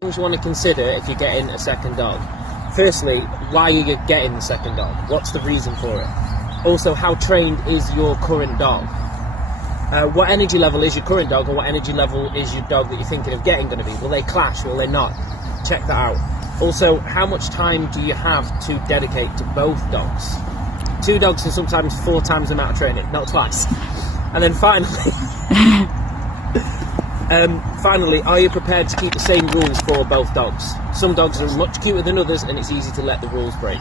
Things you want to consider if you're getting a second dog. Firstly, why are you getting the second dog? What's the reason for it? Also, how trained is your current dog? What energy level is your current dog, or what energy level is your dog that you're thinking of getting going to be? Will they clash? Will they not? Check that out. Also, how much time do you have to dedicate to both dogs? 2 dogs are sometimes 4 times the amount of training, not twice. And then finally, are you prepared to keep the same rules for both dogs? Some dogs are much cuter than others, and it's easy to let the rules break.